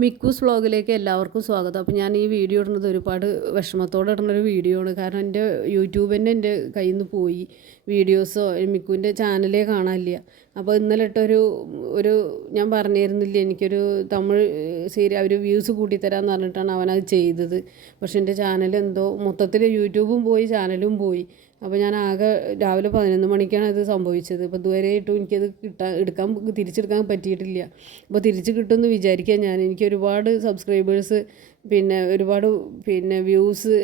മിക്കൂസ് വ്ളോഗിലേക്ക് എല്ലാവർക്കും സ്വാഗതം. അപ്പോൾ ഞാൻ ഈ വീഡിയോ ഇടുന്നത് ഒരുപാട് വിഷമത്തോടെ ഇടുന്നൊരു വീഡിയോ ആണ്. കാരണം എൻ്റെ യൂട്യൂബ് തന്നെ എൻ്റെ കയ്യിൽ നിന്ന് പോയി. വീഡിയോസോ മിക്കുവിൻ്റെ ചാനലേ കാണാനില്ല. അപ്പോൾ ഇന്നലെ ഒരു ഞാൻ പറഞ്ഞിരുന്നില്ല, എനിക്കൊരു തമിഴ് അവർ വ്യൂസ് കൂട്ടിത്തരാമെന്ന് പറഞ്ഞിട്ടാണ് അവനത് ചെയ്തത്. പക്ഷെ എൻ്റെ ചാനൽ എന്തോ മൊത്തത്തിൽ യൂട്യൂബും പോയി ചാനലും പോയി. അപ്പോൾ ഞാൻ ആകെ രാവിലെ 11 മണിക്കാണ് ഇത് സംഭവിച്ചത്. അപ്പോൾ ഇതുവരെയായിട്ടും എനിക്കത് തിരിച്ചെടുക്കാൻ പറ്റിയിട്ടില്ല. അപ്പോൾ തിരിച്ച് കിട്ടുമെന്ന് വിചാരിക്കാൻ എനിക്ക് ഒരുപാട് സബ്സ്ക്രൈബേഴ്സ്, പിന്നെ ഒരുപാട് വ്യൂസ്,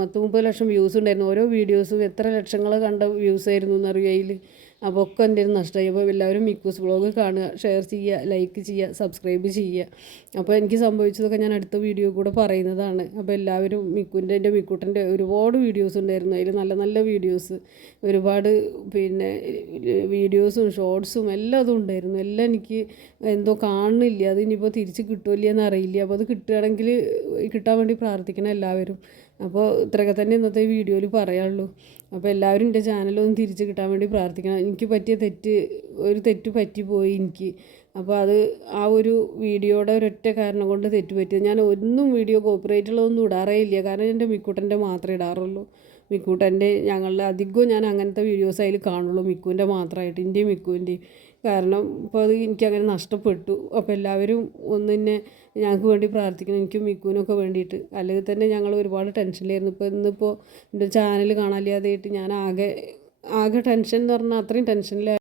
30 ലക്ഷം വ്യൂസ് ഉണ്ടായിരുന്നു. ഓരോ വീഡിയോസും എത്ര ലക്ഷങ്ങൾ കണ്ട വ്യൂസ് ആയിരുന്നു എന്നറിയുക അതിൽ. അപ്പോൾ ഒക്കെ എൻ്റെ നഷ്ടമായി. അപ്പോൾ എല്ലാവരും മിക്കൂസ് വ്ളോഗ് കാണുക, ഷെയർ ചെയ്യുക, ലൈക്ക് ചെയ്യുക, സബ്സ്ക്രൈബ് ചെയ്യുക. അപ്പോൾ എനിക്ക് സംഭവിച്ചതൊക്കെ ഞാൻ അടുത്ത വീഡിയോ കൂടെ പറയുന്നതാണ്. അപ്പോൾ എല്ലാവരും എൻ്റെ മിക്കൂട്ടൻ്റെ ഒരുപാട് വീഡിയോസ് ഉണ്ടായിരുന്നു. അതിൽ നല്ല നല്ല വീഡിയോസ്, ഒരുപാട് വീഡിയോസും ഷോർട്സും എല്ലാം അതും ഉണ്ടായിരുന്നു. എല്ലാം എനിക്ക് എന്തോ കാണുന്നില്ല. അത് ഇനിയിപ്പോൾ തിരിച്ച് കിട്ടുമല്ലേ എന്നറിയില്ല. അപ്പോൾ അത് കിട്ടാൻ വേണ്ടി പ്രാർത്ഥിക്കണം എല്ലാവരും. അപ്പോൾ ഇത്രയൊക്കെ തന്നെ ഇന്നത്തെ വീഡിയോയിൽ പറയാനുള്ളൂ. അപ്പോൾ എല്ലാവരും എൻ്റെ ചാനലൊന്ന് തിരിച്ച് കിട്ടാൻ വേണ്ടി പ്രാർത്ഥിക്കണം. എനിക്ക് പറ്റിയ തെറ്റ് പറ്റിപ്പോയി എനിക്ക്. അപ്പോൾ അത് ആ ഒരു വീഡിയോയുടെ ഒരൊറ്റ കാരണം കൊണ്ട് തെറ്റ് പറ്റിയത്. ഞാൻ ഒന്നും വീഡിയോ കോപ്പിറൈറ്റുള്ളതൊന്നും ഇടാറേ ഇല്ല. കാരണം എൻ്റെ മിക്കൂട്ടൻ്റെ മാത്രമേ ഇടാറുള്ളൂ. ഞങ്ങളുടെ അധികവും ഞാൻ അങ്ങനത്തെ വീഡിയോസ് അതിൽ കാണുള്ളൂ, മിക്കുവിൻ്റെ മാത്രമായിട്ട്, എൻ്റെയും മിക്കുവിൻ്റെയും. കാരണം ഇപ്പോൾ അത് എനിക്കങ്ങനെ നഷ്ടപ്പെട്ടു. അപ്പോൾ എല്ലാവരും ഞങ്ങൾക്ക് വേണ്ടി പ്രാർത്ഥിക്കണം, എനിക്കും മിക്കുവിനൊക്കെ വേണ്ടിയിട്ട്. അല്ലെങ്കിൽ തന്നെ ഞങ്ങൾ ഒരുപാട് ടെൻഷനിലായിരുന്നു. ഇന്നിപ്പോൾ എൻ്റെ ചാനൽ കാണാനില്ലാതെയായിട്ട് ഞാൻ ആകെ ടെൻഷൻ എന്ന് പറഞ്ഞാൽ അത്രയും ടെൻഷനിലായി.